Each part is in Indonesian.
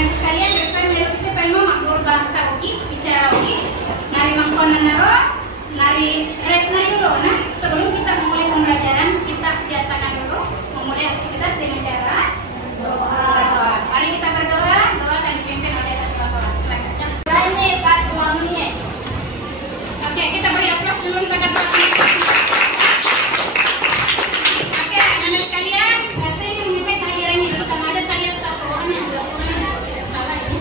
anak sekalian, besok meron kasi pa mo magbahasa uki, bicara uki, nari mangkonan naro, nari red na euro na. Sebelum kita memulai pembelajaran, kita biasakan dulu memulai aktivitas dengan cara berdoa. Mari kita berdoa, doa akan dipimpin oleh ketua sholat. Silakan. Oke, kita beri aplaus dulu untuk ketua sholat. Oke, anak sekalian, saya ingin mengecek kehadirannya dulu karena ada saya lihat satu orang yang tidak salah ini.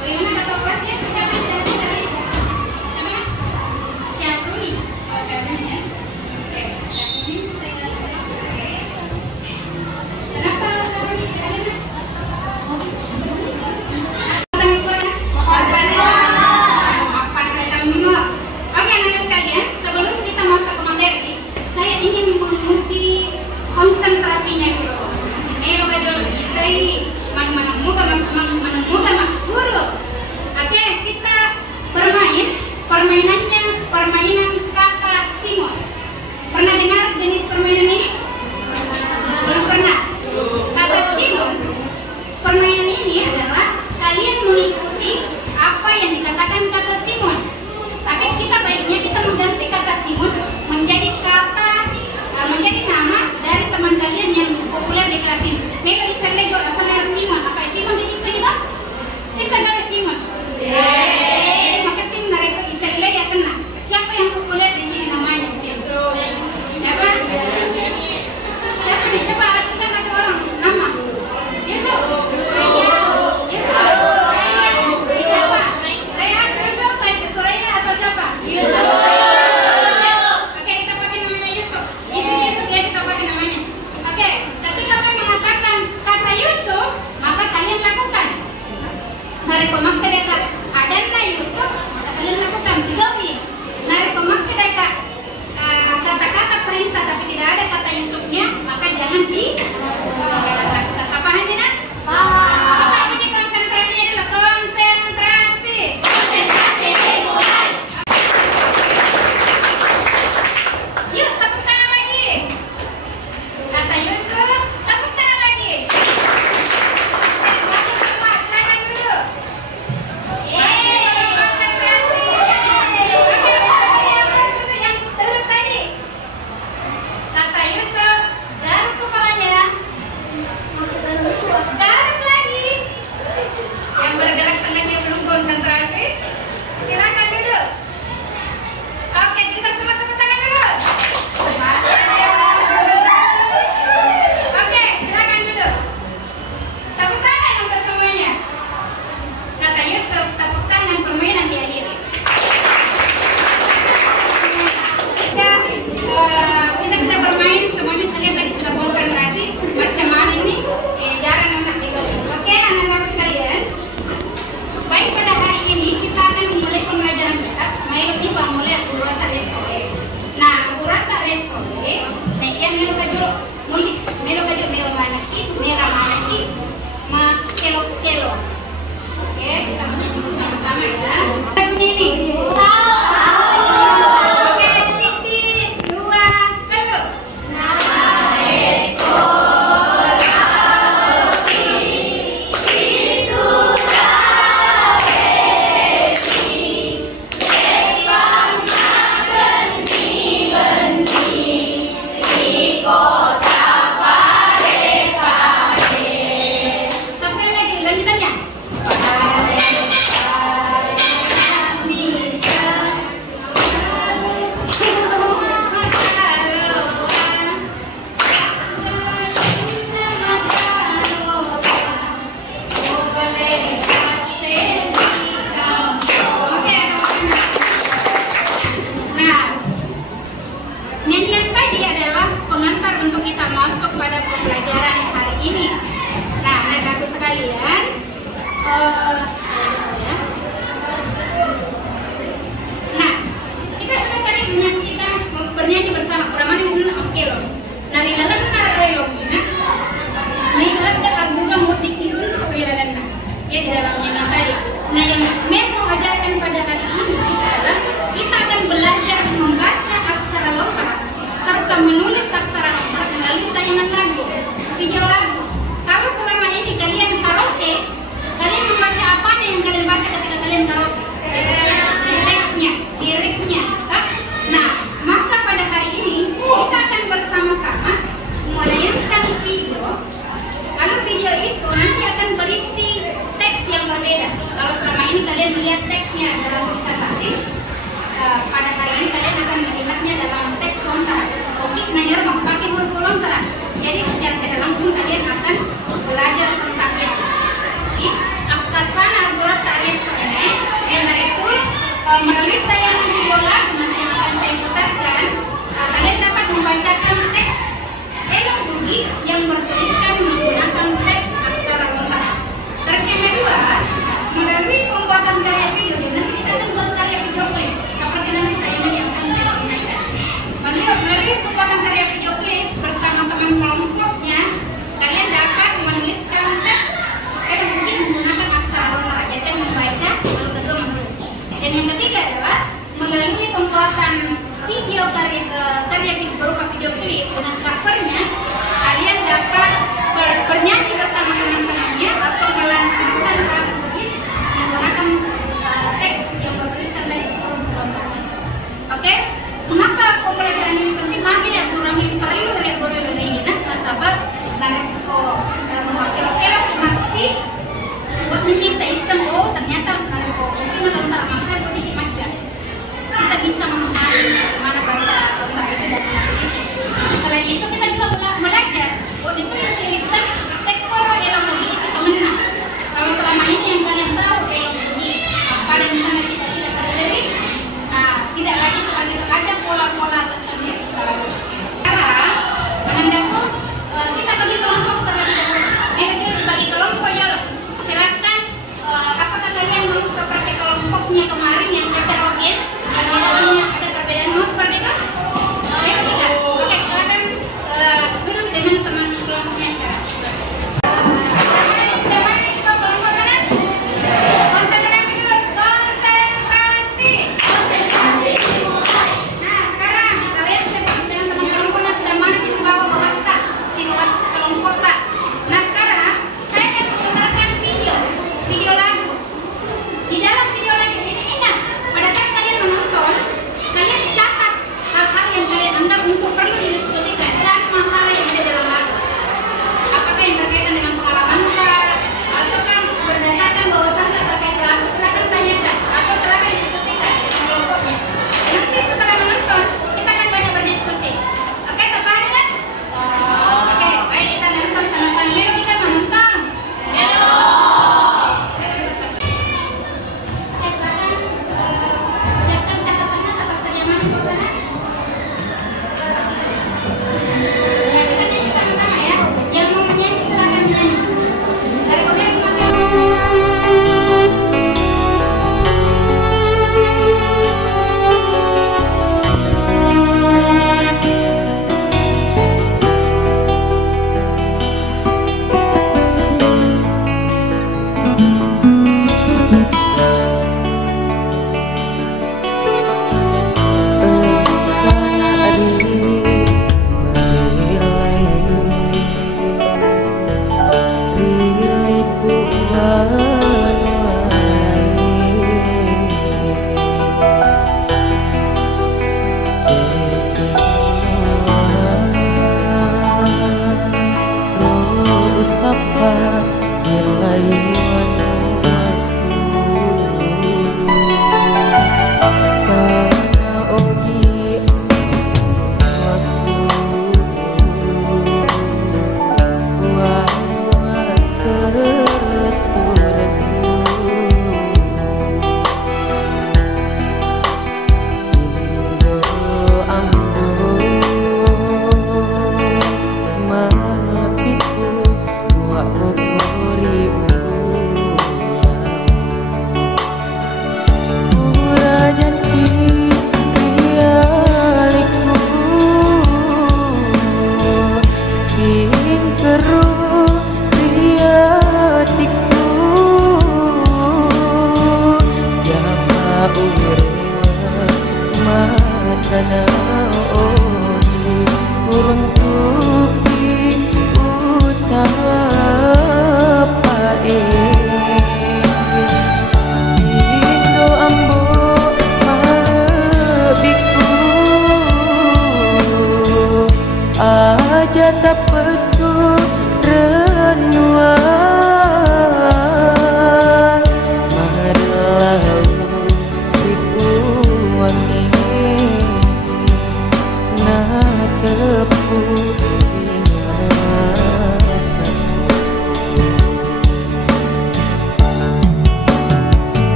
Bagaimana ketua kelasnya? Siapa yang datang dari? Namanya? Syafruni. Oh, Syafruni ya. Oke, Syafruni saya lihat. Kenapa Syafruni tidak ada? Oke, anak sekalian, sebelum kita masuk ke materi, saya ingin menguji konsentrasinya dulu. Ayo dulu, dari mana menemukan guru. Oke, kita bermain permainan kata Simon. Pernah dengar jenis permainan ini? Belum pernah. Kata Simon, permainan ini adalah kalian mengikuti apa yang dikatakan kata Simon. Tapi kita baiknya kita mengganti kata Simon menjadi nama dari teman kalian yang populer di kelas ini. Melo isale go asal Simon. Apa Simon di istri itu? Isagale Simon. Maka Simon mereka isale ya sana. Siapa yang populer di sini namanya? Siapa? Siapa nih? Coba ajukan satu orang nama. Yusuf. Siapa? Rehan Yusuf, Suraya atau siapa? Yusuf. Oke, kita pakai namanya Yusuf. Yusuf ya kita pakai namanya. Oke, ketika saya mengatakan kata Yusuf, maka kalian lakukan. Nareko makka deka adanna Yusuf, maka kalian lakukan. Tigawi. Nareko makka deka kata-kata perintah tapi tidak ada kata Yusufnya, maka jangan lakukan. Paham tidak? Paham. Kita ini konsentrasinya adalah konsentrasi. Yuk, tepuk tangan lagi. Kata Yusuf, tepuk tangan lagi. Bagus semua, silakan dulu. Konsentrasi. Oke, yang terus tadi. Kata Yusuf, garuk kepalanya. Garuk lagi. Yang bergerak tangannya belum konsentrasi. Silakan duduk. Oke, kita semua tepuk tangan dulu. Masih ada yang konsentrasi. Oke, silakan duduk. Tepuk tangan untuk semuanya. Kata Yusuf, tepuk tangan permainan diakhiri. Kita sudah bermain, semuanya kalian tadi sudah konsentrasi. Macam mana ini? Jangan anak tiga. Oke, anak-anak sekalian. Baik, pada hari ini kita akan memulai pembelajaran kita. Mayroon iba mulai gurata resoe. Nah, gurata resoe, nah yang meron kayo muli, meron manaki, kelo. Oke, kita menunjuk sama-sama ya. Bunyi ini. Oke, Siti, 2, 3. Sampai lagi lanjutannya. Nyanyian tadi adalah pengantar untuk kita masuk pada pembelajaran hari ini. Nah, anak-anakku sekalian, nah, kita sudah tadi menyaksikan bernyanyi bersama Pramana ini oke loh. Nari lalas nari loh, may ada agurang mutik irun kurilalan na. Ya di dalam nyanyian tadi. Nah, yang Memo ajarkan pada hari ini adalah kita akan belajar membaca aksara lokal serta menulis aksara lokal melalui tayangan lagu, video lagu. Kalau selama ini kalian kalian karaoke? Teksnya, liriknya. Nah, maka pada hari ini kita akan bersama-sama menayangkan video. Lalu video itu nanti akan berisi teks yang berbeda. Kalau selama ini kalian melihat teksnya dalam tulisan Latin, pada hari ini kalian akan melihatnya dalam teks lontaran. Oke, nanya rumah pakai huruf lontaran. Jadi secara tidak langsung kalian akan belajar tentang itu. Ini akan algorat tarian ini, yang itu melalui tayangan video lagu nanti yang akan saya putarkan, kalian dapat membacakan teks Elok Budi yang bertuliskan menggunakan teks aksara lontaran. Terus yang kedua, melalui pembuatan karya video, nanti kita akan buat karya video klip seperti nanti tayangan yang akan saya perlihatkan. Melalui pembuatan karya video klip bersama teman kelompoknya, kalian dapat menuliskan teks Elok Budi menggunakan aksara lontaran. Jadi membaca, lalu kedua menulis. Dan yang ketiga adalah melalui pembuatan video karya video berupa video klip dengan covernya, kalian dapat bernyanyi bersama teman-temannya atau melantunkan lagu Bugis menggunakan teks yang bertuliskan dari lontaran. Oke, mengapa pembelajaran ini penting? Mari ya kurang ini perlu dari guru ini sebab nareko memakai mati buat kita iseng ternyata nareko mungkin lontaran maka sedikit macam kita bisa mengenali mana baca lontaran itu dan nanti. Selain itu kita juga belajar itu yang tulisan tekor Elok Budi isi kemenang. Kalau selama ini yang kalian tahu Elok Budi apa dan misalnya kita tidak berdiri, tidak lagi seperti itu, ada pola-pola tersendiri kita lakukan. Karena menandaku kita bagi kelompok terlebih dahulu. Itu bagi kelompok ya, silakan apakah kalian mau seperti kelompoknya kemarin yang heterogen, yang di dalamnya ada perbedaan mau seperti itu? Yang ketiga, oke silakan duduk dengan teman kelompoknya sekarang. Wa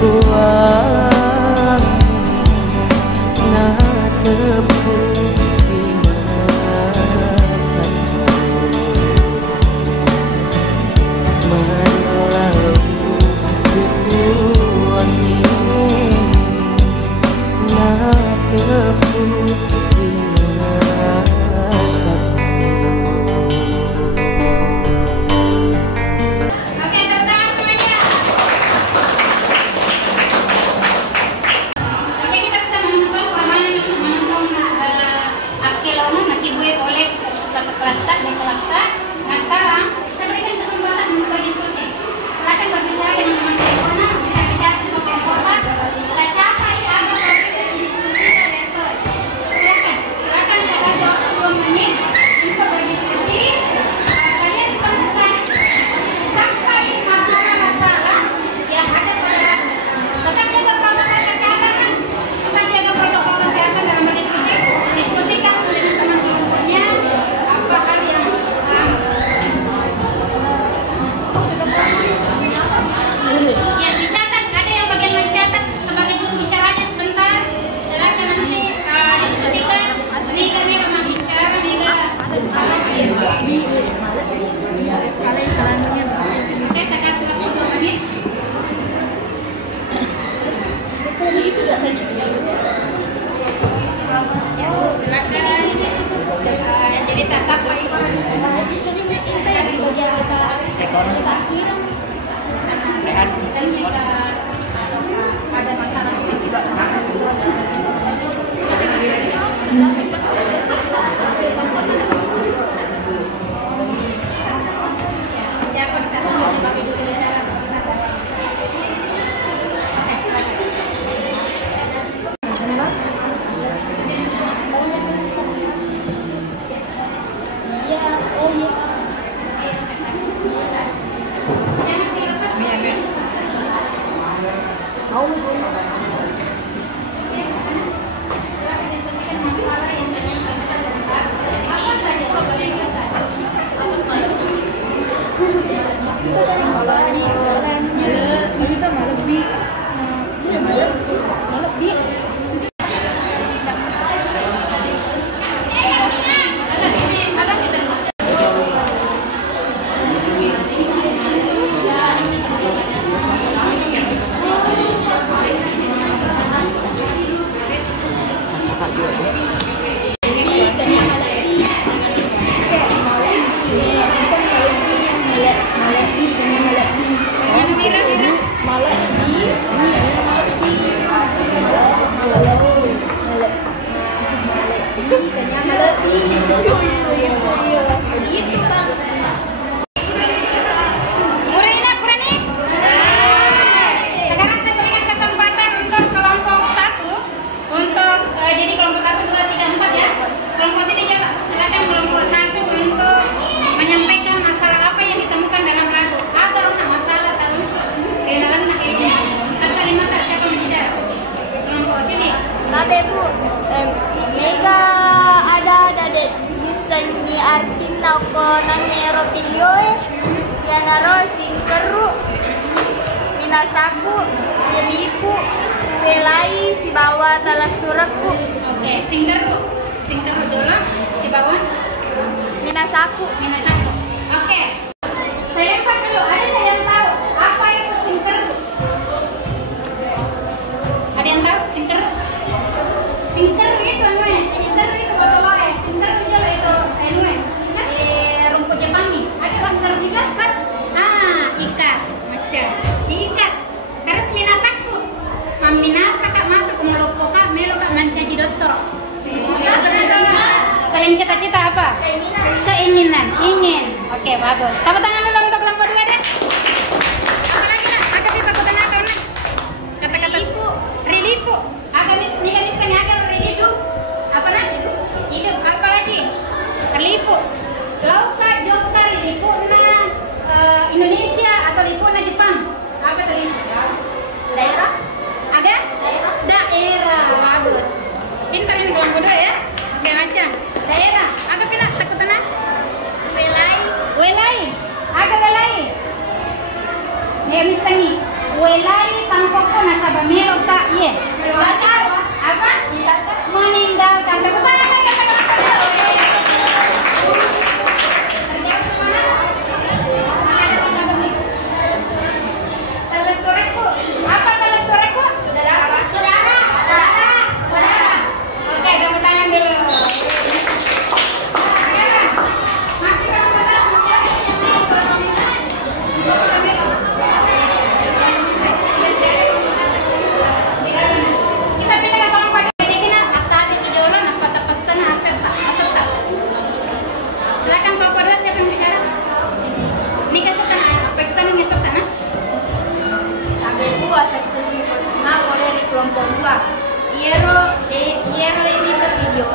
buang na tepuk di matamu melau wangi na tepuk di Nah sekarang saya berikan kesempatan untuk berdiskusi. Silakan berbicara dengan teman-teman corona, bisa bicara sama kelompok. Kita capai agar berdiskusi level. Silakan saya kasih waktu 2 menit untuk berdiskusi. Kalian temukan sampai masalah-masalah yang ada pada tetap jaga protokol kesehatan, dalam berdiskusi. Diskusikan dengan teman-temannya apa hal yang ya dicatat, ada yang bagian mencatat sebagai juru bicaranya sebentar. Silakan nanti diskusikan. Ini kami akan bicara Oke, saya kasih waktu 2 menit. Itu udah saya silakan cerita siapa ada masalah siapa sebagai juru bicara Mega ada dari seni arti nakonan nero video yang naro singkeru minasaku yeliku welai si bawa talas suraku. Oke, singkeru dulu si bawa minasaku. Oke, saya lempar dulu. Ada nggak yang tahu apa itu singkeru? Ada yang tahu singkeru? Singkeru itu singkeru itu betul ya. Singkeru itu rumput Jepang nih. Ada singkeru ikat. Ikat macam ikat. Terus minasaku. Minasaka matu kumalopoka meloka mancaji dokter. Selain cita-cita apa? Keinginan, ingin. Oke, bagus. Tepuk tangan dulu untuk kelompok 2 deh. Apa lagi nak? Agak bisa aku tenang karena kata-kata rilipu. Agak bisa hidup. Apa nak? Hidup. Apa lagi? Rilipu. Lauka joka rilipu na Indonesia atau lipu na Jepang. Apa tadi? Daerah? Ada? Daerah. Bagus. Pintar ini kelompok 2 ya. Oke, macam daerah. Agak pindah takut tenang. Welai. Aga welai. Nih misalnya welai tampoko na Yero ini video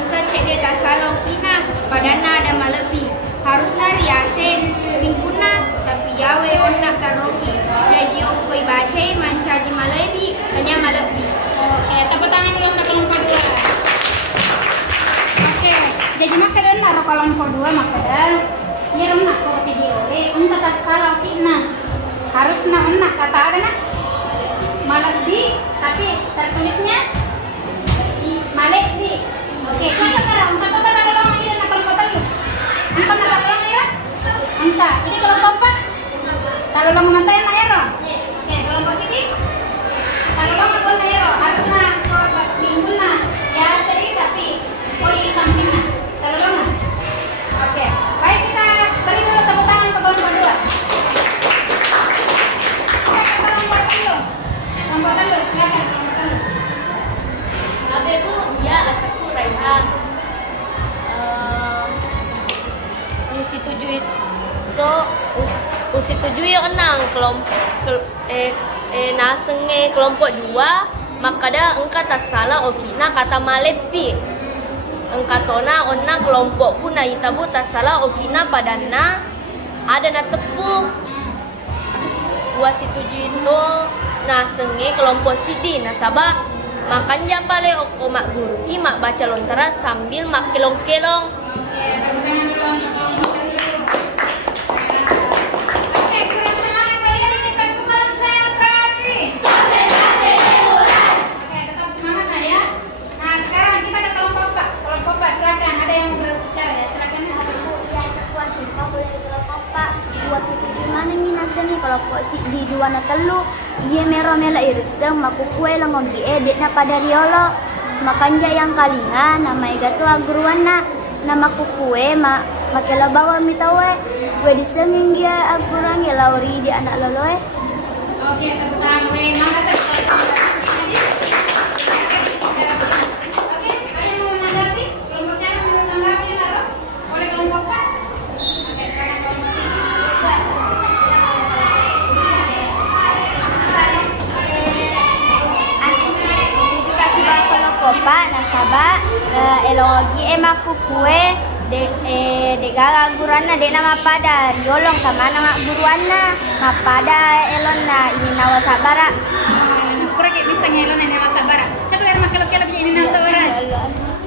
engkau cek dia tak salah kina padana ada malebi harusnya riasen bingkuna tapi yawe onna karoki jadi okoi baca mancaji malebi kanya malebi. Oke, tepuk tangan dulu untuk kelompok 2. Oke, jadi maka dan naro kelompok 2 maka dah ini rumah kau video engkau tak salah kina harusnya enak kata ada nak malebi tapi tertulisnya Malekdi. Oke, engkau tak ada orang ini nak kelompok 3. Engkau nak orang ini? Engkau. Ini kelompok 4. Kalau lo memantai na ero. Oke, kelompok sini. Kalau lo ngakon na ero, harusnya kau singguna ya seri tapi koi sampingnya. Kalau lo nggak. Oke, baik kita beri dulu tepuk tangan ke kelompok 2. Oke, ke kelompok 3. Kelompok 3, silakan kelompok 3. Bu, ya asapku Raihan. Usi 7 itu usi 7 ya enang nasenge kelompok 2 maka dah engkau tak salah okina kata malepi engkau tona onna kelompok pun na itabu tak salah okina padana ada na tepung uasi 7 itu nasenge kelompok sidi nasabah makan pale oko mak guru ki mak baca lontara sambil mak kelong-kelong. Oke, keren semangat kalian ini teguh konsentrasi. Oke, tetap semangat ya. Nah, sekarang kita ke kelompok 4. Kelompok 4 silakan ada yang berbicara ya. Silakan. Ya, sekuat siapa boleh kelompok Pak. Dua situ di mana ni nasani kelompok si di dua na telu. Dia merah-merah iriseng maku kue langogi edit na pada riolo makanja yang kalinga nama ega tu agruana nama ku kue makela bawa mitawe kue disenging dia aguran ya lauri di anak loloe. Oke, tepuk tangan. Mangga sekali. Oke, ada yang mau menanggapi? Kelompok siapa yang mau menanggapi Naro? Oleh kelompok 4. Oke, sekarang kelompok sini. Pak nasaba elogi emaku kue de gagurana de nama pada riolong kamana mak guruana mapada elona ini nawa sabara Kurang kayak bisa ngelon ini nawa sabara. Coba lihat makelok kelok ini nawa sabara.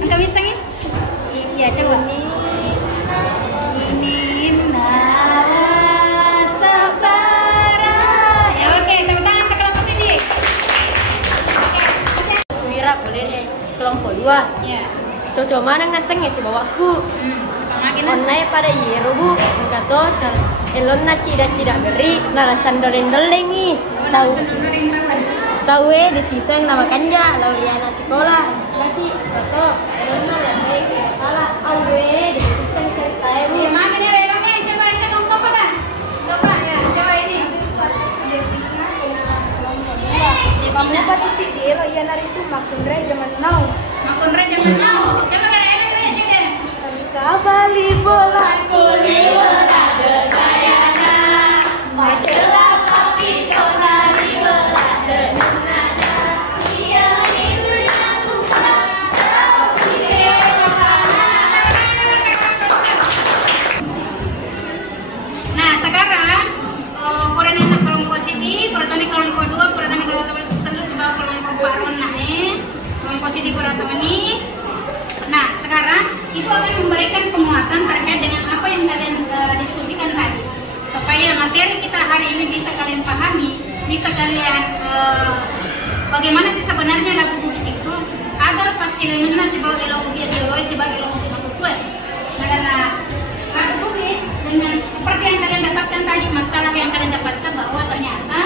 Engkau bisa ngi? Iya coba. Ini nawa sabara. Ya oke, tepuk tangan ke kelompok sini. Wira boleh kelompok 2. Ya. Cocok mana ngasengnya si bawahku. Onai pada yero bu, kato elon na cida beri, nala candolen ni. Tahu di sisa yang nama kanja, Lauriana sekolah. Kasih kato elon na baik salah. Awe di sisa yang cerita Iya, bu. mana nih relongnya? Coba kita kelompok apa kan? Coba ya, coba ini. Kamu pati si dia ya nari tu makundre zaman now. Makunre jangan mau. Coba kan elok kerja cek deh. Kabali bola Kuli bola dekayana, macelah tapi tonari bola denunana. iya ini aku Nah sekarang kurang enak kelompok sini, kurang kelompok 2, kurang kelompok telu sebab kelompok baron kelompok sini kurang ini. Nah sekarang ibu akan memberikan penguatan terkait dengan apa yang kalian diskusikan tadi supaya materi kita hari ini bisa kalian pahami, bisa kalian bagaimana sih sebenarnya lagu bugis itu agar pasti lemena si bawa elok dia dialoi si bawa elok dia mampu kue. Nah lagu bugis dengan seperti yang kalian dapatkan tadi, masalah yang kalian dapatkan bahwa ternyata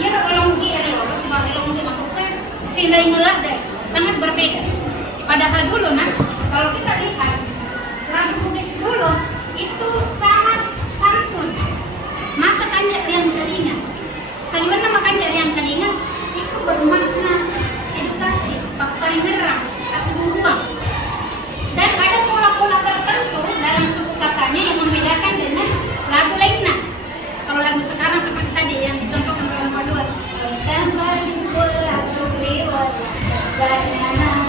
ia elok dia dialoi si bawa elok dia mampu kue silai ngelah deh sangat berbeda. Padahal dulu kalau kita lihat lagu bugis dulu itu sangat santun. Maka kanjak yang telinga, saliwan nama kanjak yang telinga itu bermakna edukasi, faktor nyerang, atau ruang. Dan ada pola-pola tertentu dalam suku katanya yang membedakan dengan lagu lainnya. Kalau lagu sekarang seperti tadi yang dicontohkan dalam kedua, kembali bola lewat dari anak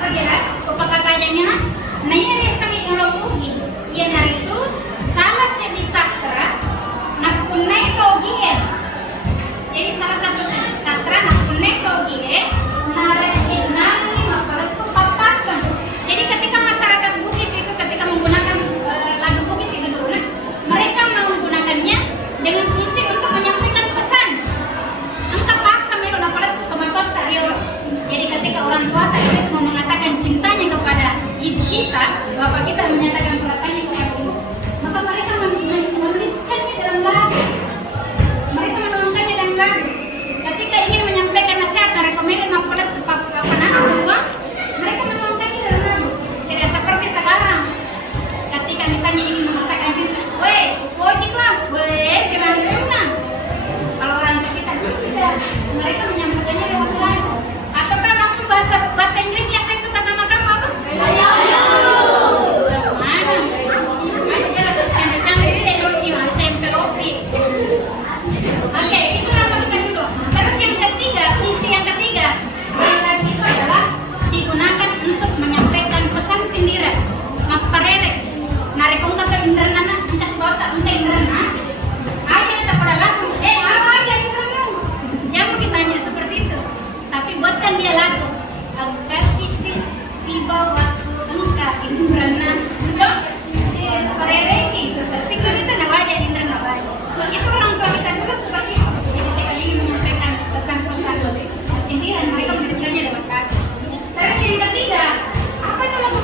perjelas upakatayanya nah iya sami ulang ugi iya dari itu salah sedi sastra nak punai togi jadi salah satu sastra nak punai togi narik nani mapalat itu papasan jadi ketika masyarakat Bugis itu ketika menggunakan lagu Bugis itu dulu mereka menggunakannya dengan fungsi untuk menyampaikan pesan angka pasam itu mapalat itu kematon tariolo jadi ketika orang tua tadi itu mau mengatakan cintanya kepada ibu kita bapak kita menyatakan perasaannya kepada ibu maka mereka menuliskannya dalam lagu mereka menuangkannya dalam lagu ketika ingin menyampaikan nasihat dan rekomendasi mapalat penanam tua mereka menuangkannya dalam lagu tidak seperti sekarang ketika misalnya ingin mengatakan cinta weh ojiklah weh senang kalau orang tua kita tidak mereka menyampaikannya dalam lagu ataukah langsung bahasa Inggris yang saya suka sama kamu apa? Mana? Ada jalan bercanda ini dari roti lah SMP kopi. Oke, itu nama kita dulu. Terus yang ketiga, fungsi yang ketiga lagu itu adalah digunakan untuk menyampaikan pesan sindiran. Maparerek. Narekong kata indrana, kasih bawa tak minta indrana. Ayo kita pada langsung. Apa aja indrana? Yang mau ditanya seperti itu. Tapi buatkan dia lagu agar si waktu engkau indrana parereki tersikul itu nggak wajah indrana wajah begitu orang tua kita dulu seperti itu jadi ketika ingin menyampaikan pesan-pesan sindiran mereka menuliskannya lewat kata terus yang ketiga apa itu lagu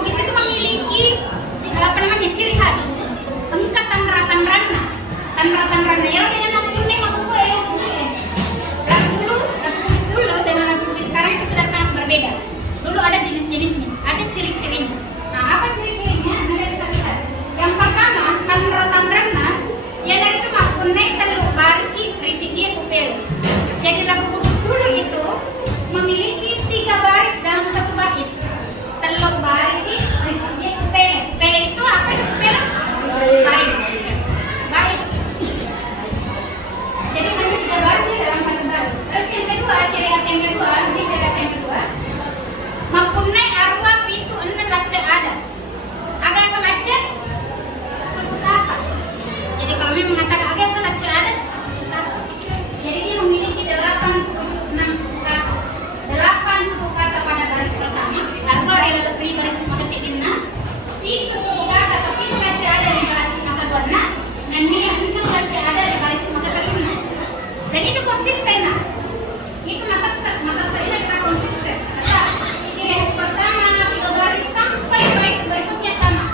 Bugis itu memiliki apa namanya ciri khas engkau tanra-tanrana ya dengan lagu ini lagu gue lagu Bugis dulu dengan lagu Bugis sekarang itu sudah sangat berbeda dulu ada jenis-jenisnya ada ciri-cirinya nah apa ciri-cirinya nanti bisa lihat yang pertama tanra-tanrana ya dari itu makunai teluk barisi risi dia kupel jadi lagu Bugis dulu itu memiliki 3 baris dalam satu bait teluk barisi risi dia kupel kupel itu apa itu kupel? Bait jadi hanya 3 baris dalam satu bait terus yang kedua ciri khas yang kedua ini ciri khas yang kedua mapunai arwah pintu enen laca ada agak selaca suku kata jadi kalau memang mengatakan agak selaca ada suku kata jadi dia memiliki 86 suku kata 8 suku kata pada baris pertama arwah lebih baris makasih dimna itu suku kata tapi itu laca ada di baris maka warna dan dia enen laca ada di baris maka teluna dan itu konsisten itu mata saya kira konsisten ciri khas pertama 3 baris sampai baik berikutnya sama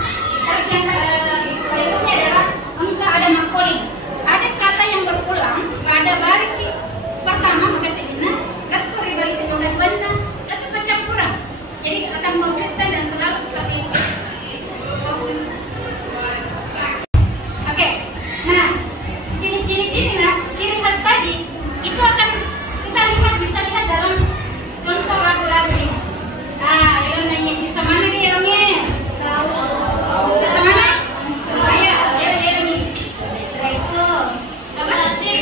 terus yang berikutnya adalah engkau ada makoli ada kata yang berulang pada baris pertama maka sedina letur di baris bukan benda tapi pencampuran jadi akan konsisten dan selalu seperti itu oke nah ciri khas tadi itu akan kita bisa lihat dalam contoh lagu-lagu ini. Ayo nanya bisa mana nih Elnya? Bisa mana? Ayo nih. Itu. Apa? Oke.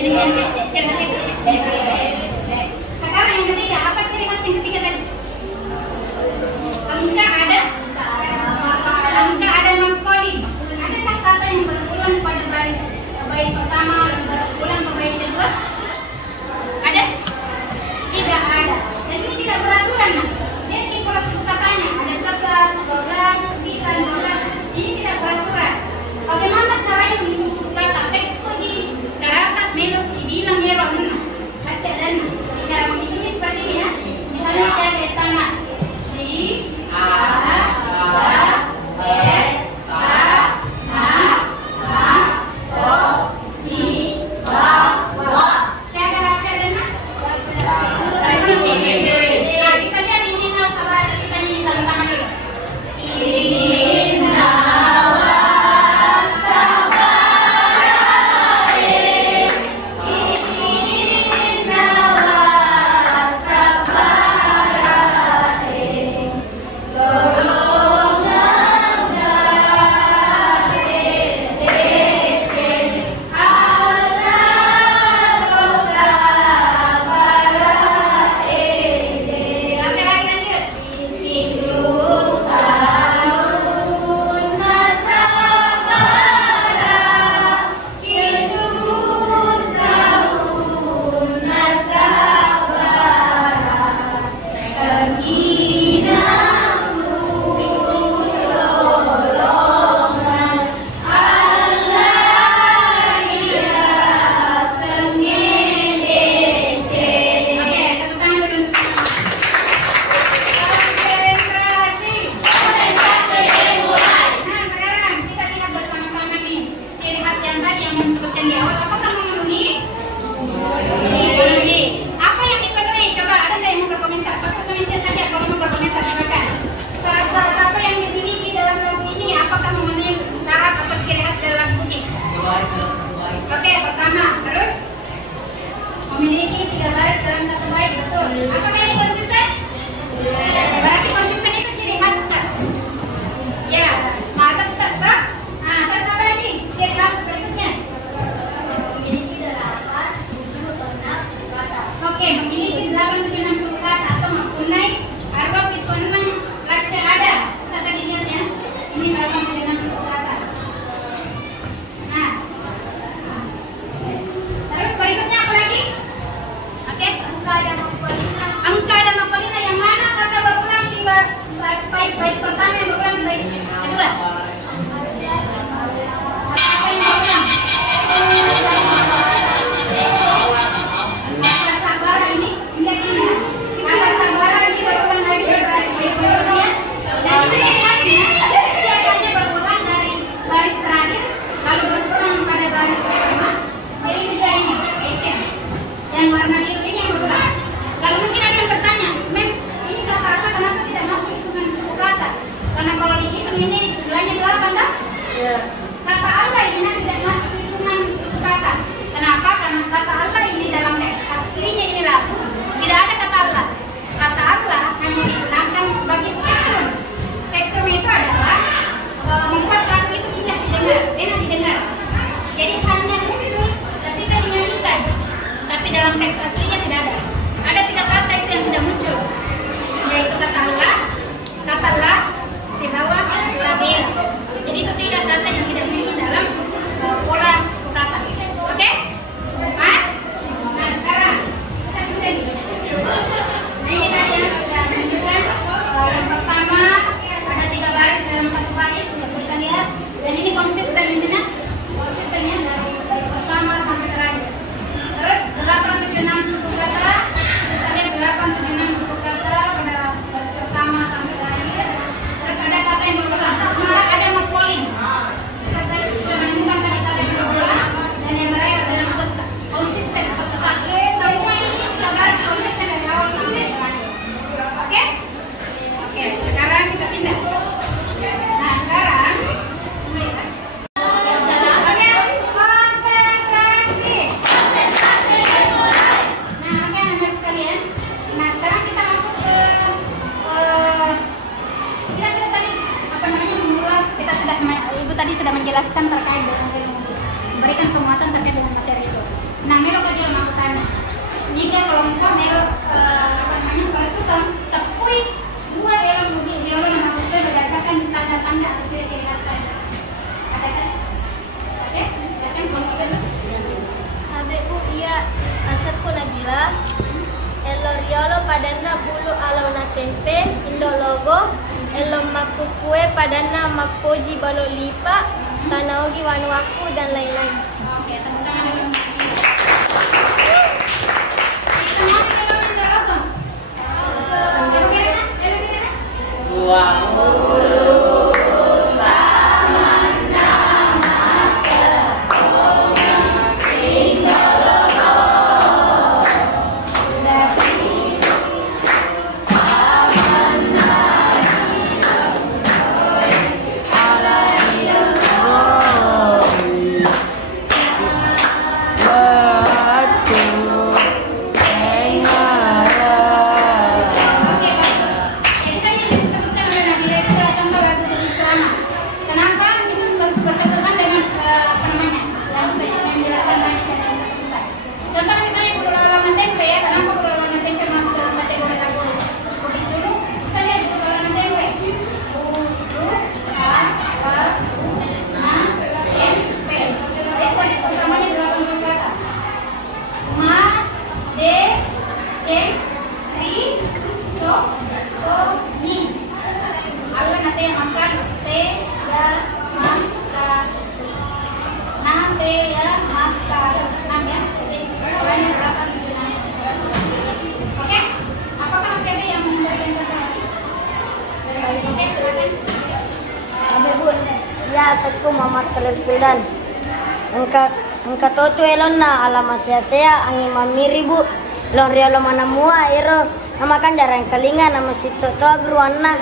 Ciri khas itu. Sekarang yang ketiga, apa ciri khas yang ketiga tadi? Engka ada makoli. Adakah kata yang berulang pada baris bait pertama berulang ke bait kedua? Ada? Tidak ada. Dan ini tidak beraturan. Dia tipe katanya ada 11, 12, 9, 12. Ini tidak beraturan. Bagaimana caranya menyusun suku kata? Itu di syarakat melok dibilang meron. Baca dan cara menghitungnya seperti ini ya. Misalnya saya ada tanah di a Konsistennya dari pertama sampai terakhir. Terus 8, 7, 6, asalku Nabila. Elo riolo padanna bulu alau na tempe, indo logo, elo makukue padanna mapoji balo lipa, tanaogi wanuaku dan lain-lain. Oke, tepuk tangan dulu. Kita mau ke dalam daratan. Sampai bagaimana? Ya, asalku Muhammad Khalil Fildan. Engka totu elon na alama sia-sia angi mamiri bu. Lon rialo mana mua ero. Nama kan jarang kalinga nama situ to agruanna.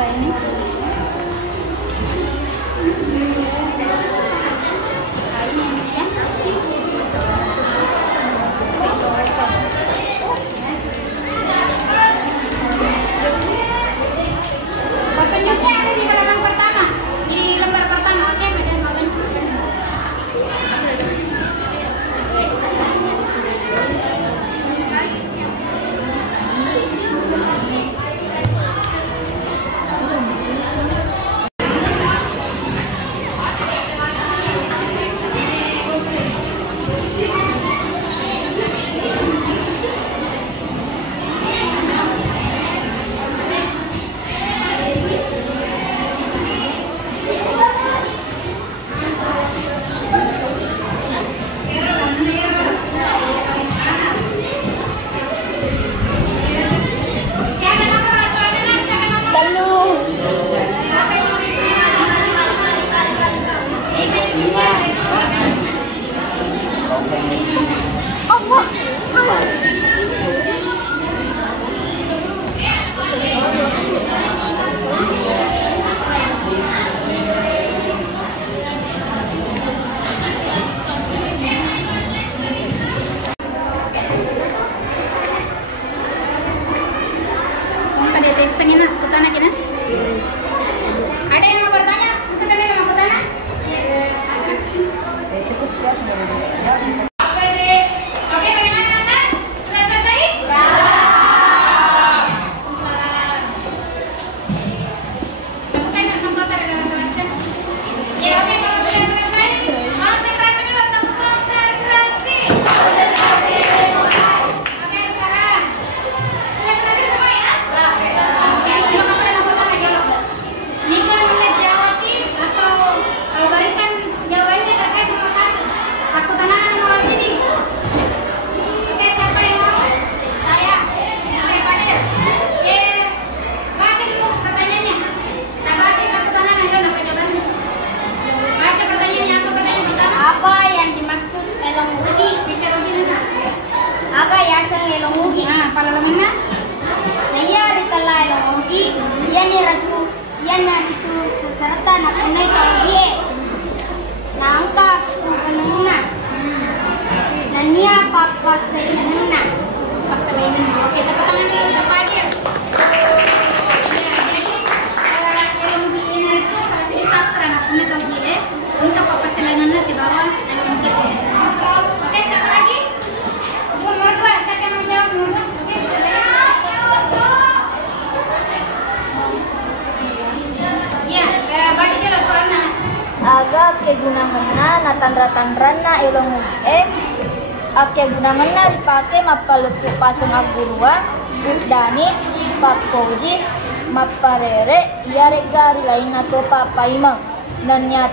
kita ini. Petunjuknya ada di halaman pertama, di lembar pertama. Oke, bagian. Ada yang mau bertanya? Itu kami yang mau bertanya? Oke, bagaimana Nanda? Sudah selesai? Ya. Temukan yang sangkota di dalam kelasnya. Ya, oke, kalau sudah selesai, konsentrasi dulu, tepuk konsentrasi. Oke, sekarang sudah selesai semua ya? Oke, terima kasih yang mau bertanya dulu. Nika mulai jawab atau berikan jawabannya terkait nomor 1. Aku tanah nomor sini. Oke, siapa yang mau? Saya. Oke, Fadil. Baca dulu pertanyaannya. Nah, baca aku tanah nanti apa jawabannya. Baca pertanyaannya, apa pertanyaan pertama? Apa yang dimaksud elong ugi? Bisa lagi nanti. Aga yasang elong ugi. Nah, para lemena. Naya ritala elong ugi. Yani ratu. Yana itu seserta nakunai kaugie. Nangka kuganuna. Nania papasainuna. Pasalainin. Oke, tepuk tangan dulu untuk Fadil. Jadi, yang diingat itu salah satu sastra nakunai kaugie. Untuk papasainannya si bawah dan mungkin. Oke, satu lagi. Nomor 2, siapa yang menjawab nomor 2? Oke, ya, baca dulu soalnya. Aga kegunanganna na tandra-tandrana elong ake gunanganna dipakai mapalutu pasang aguruan udani pakoji maparere yarega rilain atau papaimang nanya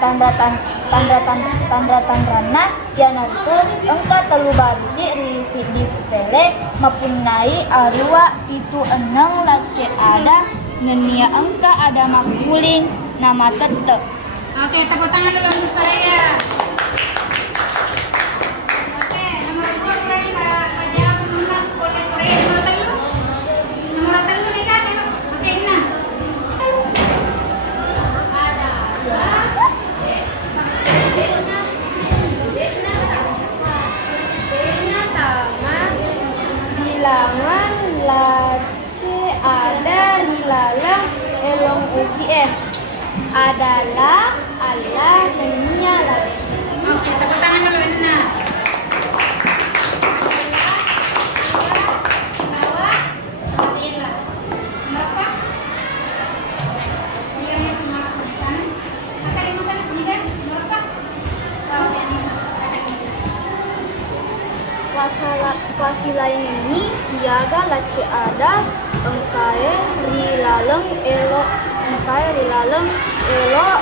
tandra-tandrana yana itu engka telu barisi risi di kupele mapunai arua itu enang lace ada nenia engka ada makuling nama tetep. Oke, tepuk tangan dulu untuk saya. Oke, nomor 2 berani Pak jawab nomor boleh sore nomor 3. Nomor 3 nih kan. Oke, Ina. Ada. Bilangan lace ada rilalang elong UGM adalah Allah dunia lagi. Oke, tepuk tangan dulu Ina. Bawah. Iya. Berapa? Iya, semua kan. Kakak lima kan tiga berapa? Tahu ya Nisa. Kakak Nisa. Kuasi lain ini siaga lace ada engkae rilaleng elo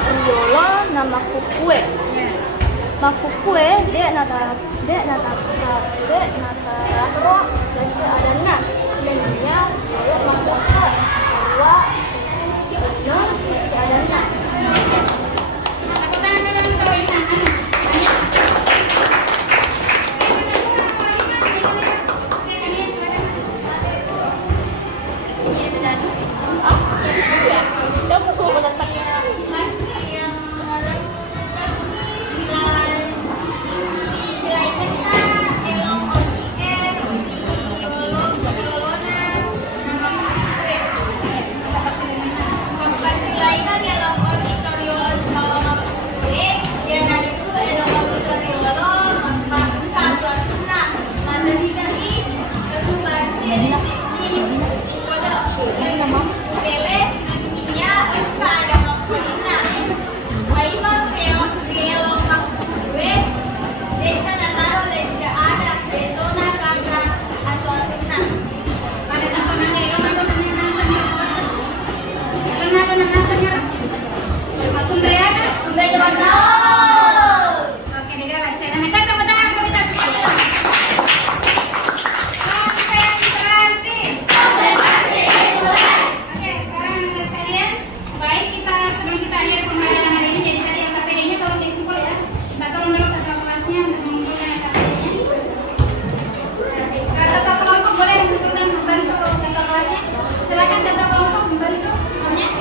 riolo nama kukue. Makukue dek nata ro lace adana nanya riolo makukue dua no lace adana. Tepuk tangan dulu untuk Ina. Silakan ketua kelompok membantu. Namanya?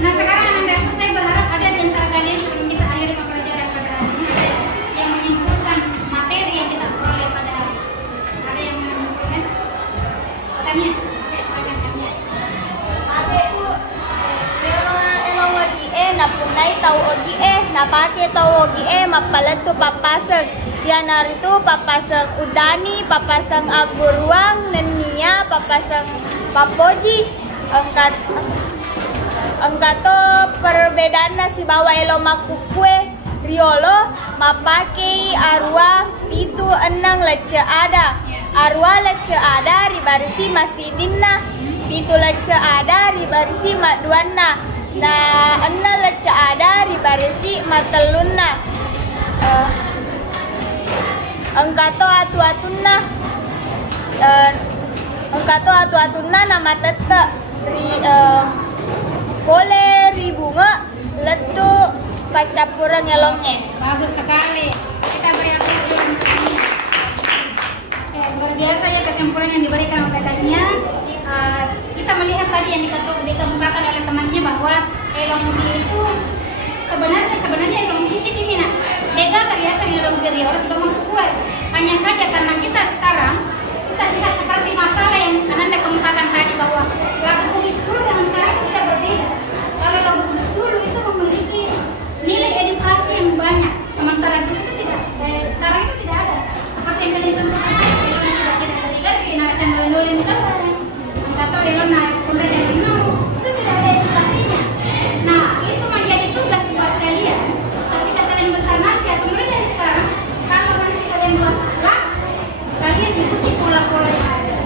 Nah sekarang anak-anakku, saya berharap ada di antara kalian sebelum kita akhiri pembelajaran pada hari ini ada yang menyimpulkan materi yang kita peroleh pada hari ini. Ada yang menyimpulkan? Tanya. Tanya. Adekku, elong ogi napunay tau ogi napake tau ogi mapalat tu papasag. Yan narito papasang udani, papasang aguruang, nania, papasang papoji. Ang gato perbedaan na si bawa elo makukue riolo mapake arwa pitu enang lece ada. Arwa lece ada ribarisi masidin na. Pitu lece ada ribarisi maduan na. Na enna lece ada ribarisi matelun na. Ang gato atu-atun na. Ang gato atu-atun na nama tete boleh ribunga letu pacapurang elongnya. Bagus sekali. Kita beri aplaus. Oke, luar biasa ya kesimpulan yang diberikan oleh Tania. Kita melihat tadi yang dikemukakan oleh temannya bahwa elonggi itu sebenarnya elonggi sih dimana? Lega terbiasa elonggi riol sudah mengkuat. Hanya saja karena kita sekarang kita lihat seperti masalah yang Ananda kemukakan tadi bahwa lagu Bugis dulu dengan sekarang itu sudah berbeda. Kalau lagu Bugis dulu itu memiliki nilai edukasi yang banyak, sementara dulu itu tidak. Sekarang itu tidak ada. Seperti yang kalian contohkan tadi, elong juga tidak ada diganti, naracan dolin kan, atau elong naik kuda dan minum, itu tidak ada edukasinya. Nah itu menjadi tugas buat kalian. Ketika kalian besar nanti atau mulai dari sekarang, kalau nanti kalian buat lagu, kalian ikuti pola-pola yang ada.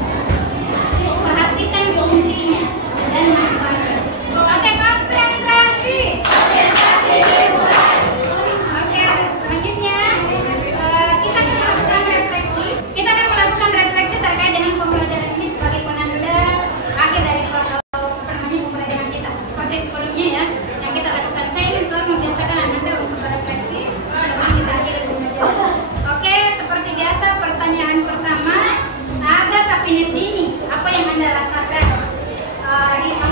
Perhatikan fungsinya dan manfaatnya. Oke, konsentrasi. Oke, selanjutnya kita akan melakukan refleksi. Kita akan melakukan refleksi terkait dengan pembelajaran ini sebagai penanda akhir dari pembelajaran kita. Seperti sebelumnya ya, yang kita lakukan. Saya ini selalu membiasakan Anda untuk berefleksi sebelum kita akhiri pembelajaran. Oke, seperti biasa pertanyaan pertama, agak tapi ini apa yang Anda rasakan?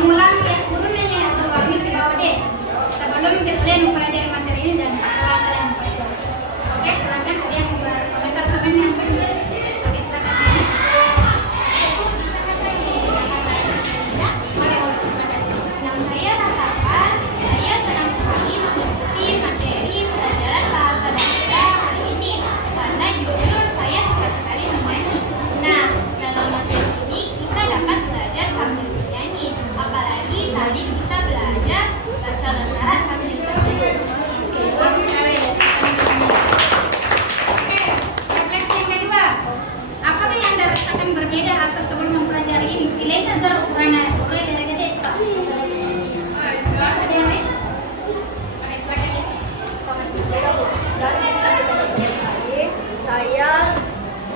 Mengulang ya, urunan ya, ulangi si bawah deh. Sebelum kalian mempelajari materi ini dan setelah kalian mempelajari. Oke, silakan kalian berkomentar teman yang penting. Oke, silakan. Yang saya rasakan, saya senang sekali mengikuti materi pelajaran bahasa daerah hari ini karena jujur saya suka sekali menyanyi. Nah, dalam materi ini kita dapat belajar sambil bernyanyi. Apalagi tadi kita belajar baca lentera sambil bernyanyi. Bagus sekali. Oke, refleksi yang kedua. Apakah yang Anda rasakan berbeda atau sebelum mempelajari ini? Selain agar ukurannya urai dari gede. Ada yang lain? Oke, silakan Yesi. Saya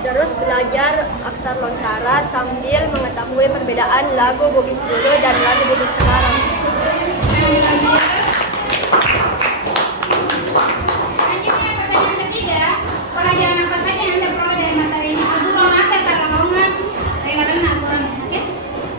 terus belajar aksar lontara sambil mengetahui perbedaan lagu Bugis dulu dan lagu Bugis sekarang. Selanjutnya pertanyaan ketiga, pelajaran apa saja yang Anda peroleh dari materi ini? Aguron agar karalongan, regalan aguron. Oke,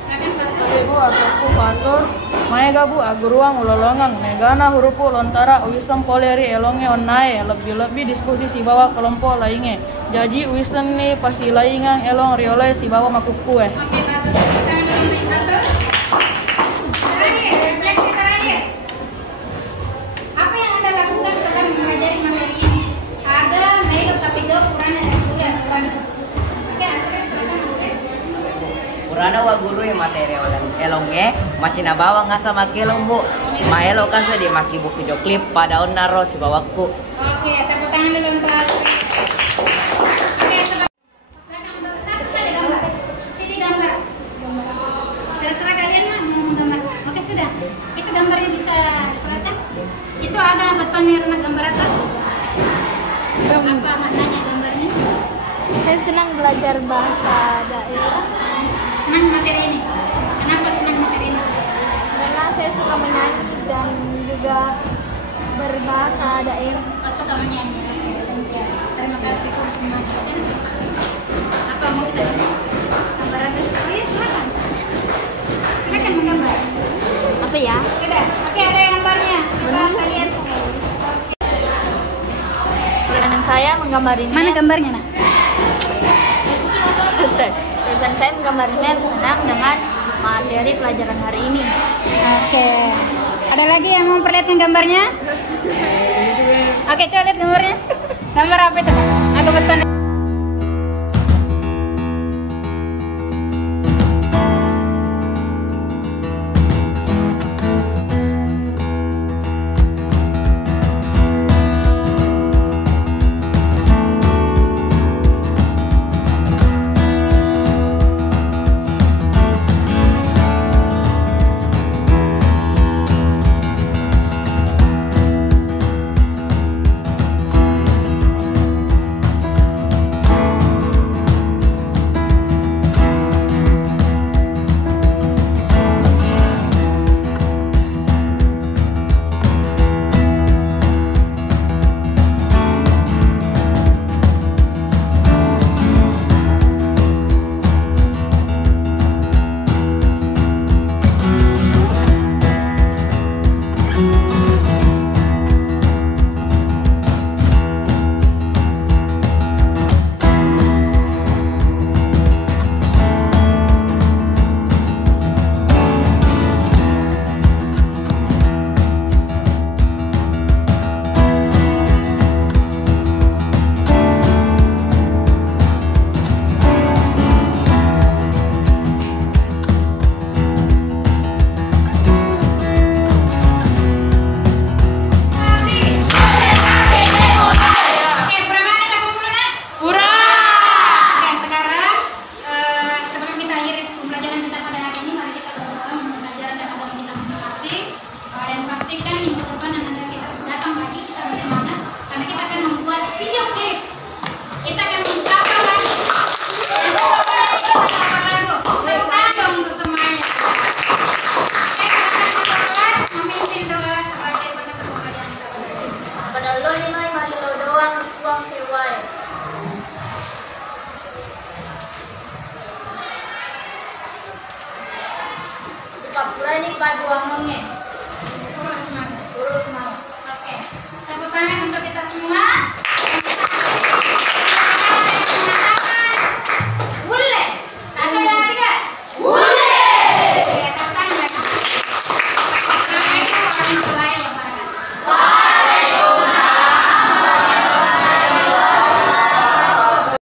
silakan Pak. Ibu asaku kantor maega bu aguruang ulolongang megana hurupu lontara uwisem poleri elonge onae lebih-lebih diskusi si bawa kelompok lainnya jadi uwisem nih pasti laingang elong rioleh si bawa makukue. Oke, Pak. Tangan dulu naik satu. Terakhir, refleksi terakhir. Apa yang Anda lakukan setelah mempelajari materi ini? Agak baik tapi gak kurang dari bulan. Oke, Asri, silakan Asri. Urana wa guru yang materi elonge macina bawa ngasa makelong bu maelo kasa di maki bu video klip pada onaro si bawaku. Oke, tepuk tangan dulu untuk Asri. Oke, silakan untuk satu saja gambar. Sini gambar. Terserah kalian lah mau gambar. Oke, sudah. Itu gambarnya bisa diperhatikan. Itu ada betonnya rena gambar apa? Apa maknanya gambarnya? Saya senang belajar bahasa daerah Senang materi ini. Kenapa senang materi ini? karena saya suka menyanyi dan juga berbahasa daerah. Suka menyanyi. Ya, terima kasih. Apa mau kita gambaran? Oh iya, silakan. Silakan menggambar. Apa ya? Sudah. Oke, ada yang gambarnya. Coba kalian. Perjalanan saya menggambarnya. Mana gambarnya, Nak? Tulisan saya menggambarnya senang dengan materi pelajaran hari ini. Oke. Ada lagi yang mau memperlihatkan gambarnya? Oke, coba lihat gambarnya. Gambar apa itu? Agak beton. Kapura ni paduangan